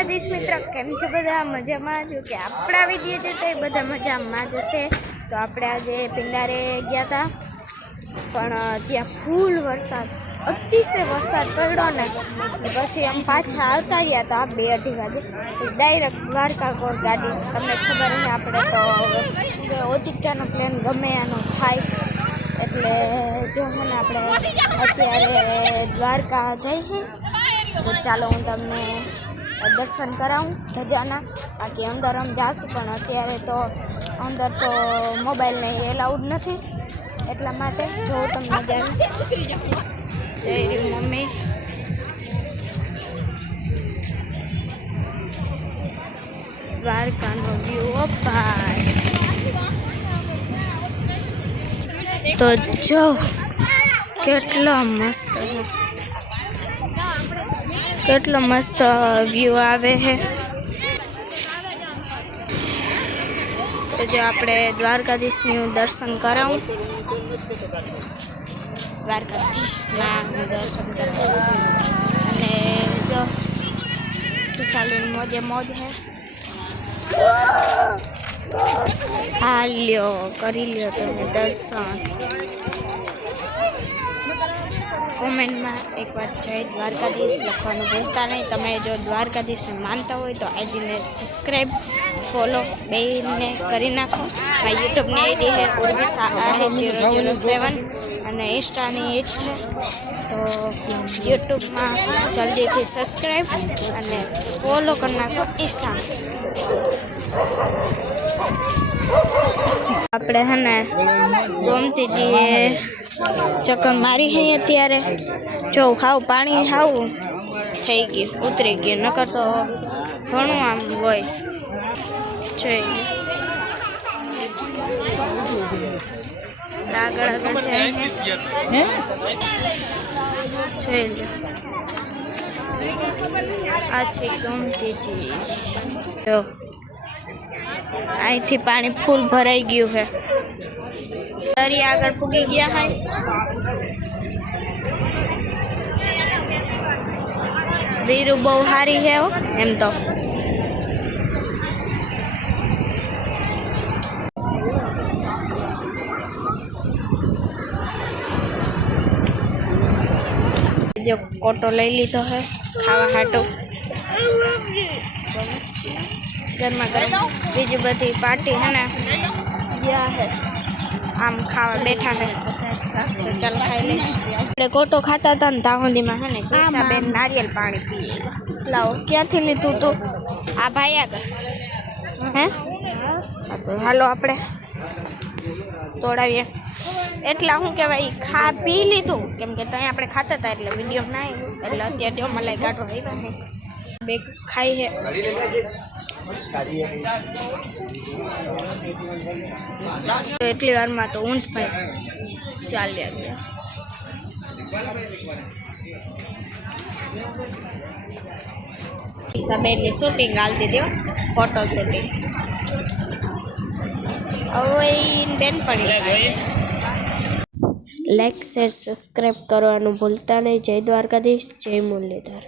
દ્વારકાધીશ મિત્ર કેમ છે બધા મજામાં જો કે આપણા વિડીયો છે તો એ બધા મજામાં જ હશે। તો આપણે આજે પિંડારે ગયા હતા પણ ત્યાં ફૂલ વરસાદ અતિશય વરસાદ પડ્યો ને પછી આમ પાછા આવતા રહ્યા તો આ 2-2:30 વાગે ડાયરેક્ટ દ્વારકા કોર ગાડી તમને ખબર છે આપણે તો ઓચિંતાનો પ્લેન ગમે આનો થાય એટલે જો ને આપણે અત્યારે દ્વારકા જઈએ તો ચાલો હું તમને દર્શન કરાવું ધજાના બાકી અંદર આમ જાશું પણ અત્યારે તો અંદર તો મોબાઈલ નહીં એલાઉડ નથી એટલા માટે જો તમને જય મમ્મી દ્વારકાનો વ્યૂ ભાઈ તો જો કેટલો મસ્ત વ્યૂ આવે છે તો જો આપણે દ્વારકાધીશનું દર્શન કરાવું અને જો ખુશાલીન મોજે મોજ છે હા લ્યો કરી લ્યો તમે દર્શન કોમેન્ટમાં એકવાર જય દ્વારકાધીશ લખવાનું ભૂલતા નહીં। તમે જો દ્વારકાધીશને માનતા હોય તો આઈડીને સબસ્ક્રાઈબ ફોલો બેને કરી નાખો। આ યુટ્યુબની આઈડી છે ઉર્વિશા007 અને ઇન્સ્ટાની એ જ છે તો યુટ્યુબમાં જલ્દીથી સબસ્ક્રાઈબ અને ફોલો કરી નાખો ઇન્સ્ટામાં। આપણે હે ને ગોમતીજીએ ચક્કર મારી હે અત્યારે જો હાવ પાણી હાવ થઈ ગયું ઉતરી ગયું નકર તો ઘણું આમ હોય જોઈ આગળ આગળ જાય જોઈ લો આ છે ગોમતીજી જો અહીંથી પાણી ફૂલ ભરાઈ ગયું છે દરિયા આગળ પૂગી ગયા હોય વીરુ બહુ સારી છે એમ તો જો કોટો લઈ લીધો છે ખાવા હાટો ગરમા ગરમ બીજી બધી પાર્ટી હે ને ગયા છે આમ ખાવા બેઠા છે તો ચાલ ખાઈ લે આપણે કોટો ખાતા હતા ને ત્યાં સુધીમાં હે ને બેન નારિયેલ પાણી પીએ લાવો ક્યાંથી લીધું તું આ ભાઈ આગળ હે તો હાલો આપણે તોડાવીએ એટલા શું કહેવાય ખા પી લીધું કેમ કે ત્યાં આપણે ખાતા હતા એટલે વિડીયો ના એટલે અત્યારે જો મલાઈ કાઢવા આવ્યા છે બે ખાઈ છે એટલી વારમાં તો ઊંઘ ભાઈ ચાલ્યા ગયા ઈશાબેનની શૂટિંગ હાલતી હતી ફોટો શૂટિંગ હવે બેન પડી લાઈક શેર સબસ્ક્રાઈબ કરવાનું ભૂલતા નહીં। જય દ્વારકાધીશ જય મુરલીધર।